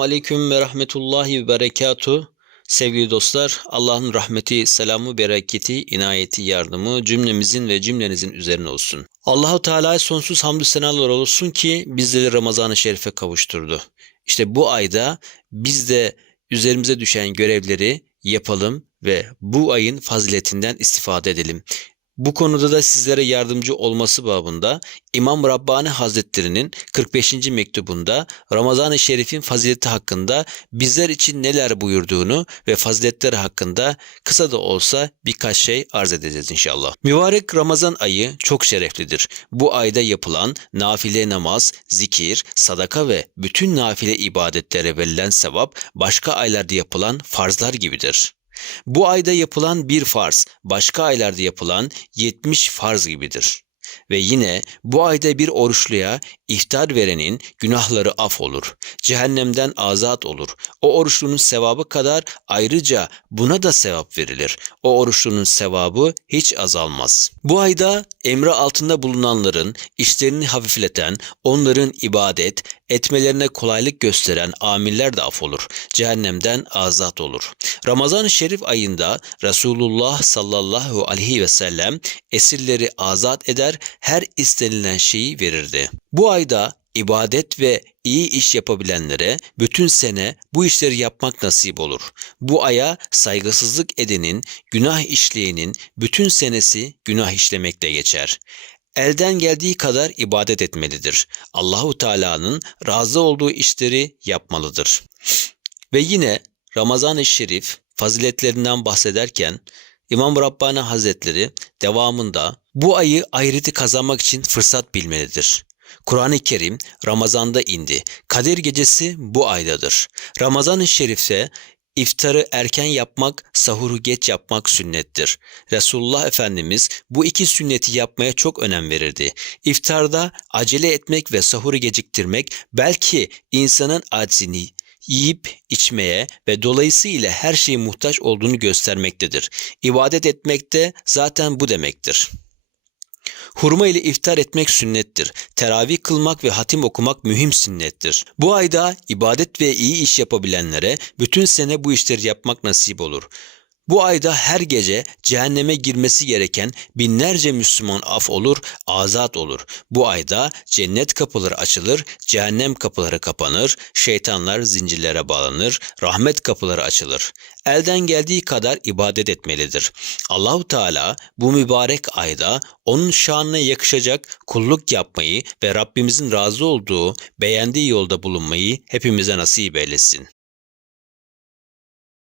Aleyküm ve rahmetullahi ve berekatuh. Sevgili dostlar, Allah'ın rahmeti, selamı, bereketi, inayeti, yardımı cümlemizin ve cümlenizin üzerine olsun. Allahu Teala'ya sonsuz hamdü senalar olsun ki bizleri Ramazan-ı Şerif'e kavuşturdu. İşte bu ayda biz de üzerimize düşen görevleri yapalım ve bu ayın faziletinden istifade edelim. Bu konuda da sizlere yardımcı olması babında İmam Rabbani Hazretleri'nin 45. mektubunda Ramazan-ı Şerif'in fazileti hakkında bizler için neler buyurduğunu ve faziletleri hakkında kısa da olsa birkaç şey arz edeceğiz inşallah. Mübarek Ramazan ayı çok şereflidir. Bu ayda yapılan nafile namaz, zikir, sadaka ve bütün nafile ibadetlere verilen sevap başka aylarda yapılan farzlar gibidir. Bu ayda yapılan bir farz, başka aylarda yapılan 70 farz gibidir. Ve yine bu ayda bir oruçluya iftar verenin günahları af olur. Cehennemden azat olur. O oruçlunun sevabı kadar ayrıca buna da sevap verilir. O oruçlunun sevabı hiç azalmaz. Bu ayda emri altında bulunanların işlerini hafifleten, onların ibadet etmelerine kolaylık gösteren amiller de af olur. Cehennemden azat olur. Ramazan-ı Şerif ayında Resulullah sallallahu aleyhi ve sellem esirleri azat eder, her istenilen şeyi verirdi. Bu ayda ibadet ve iyi iş yapabilenlere bütün sene bu işleri yapmak nasip olur. Bu aya saygısızlık edenin, günah işleyenin bütün senesi günah işlemekle geçer. Elden geldiği kadar ibadet etmelidir. Allahu Teala'nın razı olduğu işleri yapmalıdır. Ve yine Ramazan-ı Şerif faziletlerinden bahsederken İmam Rabbani Hazretleri devamında bu ayı ahireti kazanmak için fırsat bilmelidir. Kur'an-ı Kerim Ramazan'da indi. Kadir gecesi bu aydadır. Ramazan-ı Şerif'te iftarı erken yapmak, sahuru geç yapmak sünnettir. Resulullah Efendimiz bu iki sünneti yapmaya çok önem verirdi. İftarda acele etmek ve sahuru geciktirmek belki insanın aczini, yiyip içmeye ve dolayısıyla her şeye muhtaç olduğunu göstermektedir. İbadet etmek de zaten bu demektir. Hurma ile iftar etmek sünnettir. Teravih kılmak ve hatim okumak mühim sünnettir. Bu ayda ibadet ve iyi iş yapabilenlere bütün sene bu işleri yapmak nasip olur. Bu ayda her gece cehenneme girmesi gereken binlerce Müslüman af olur, azat olur. Bu ayda cennet kapıları açılır, cehennem kapıları kapanır, şeytanlar zincirlere bağlanır, rahmet kapıları açılır. Elden geldiği kadar ibadet etmelidir. Allahu Teala bu mübarek ayda onun şanına yakışacak kulluk yapmayı ve Rabbimizin razı olduğu, beğendiği yolda bulunmayı hepimize nasip eylesin.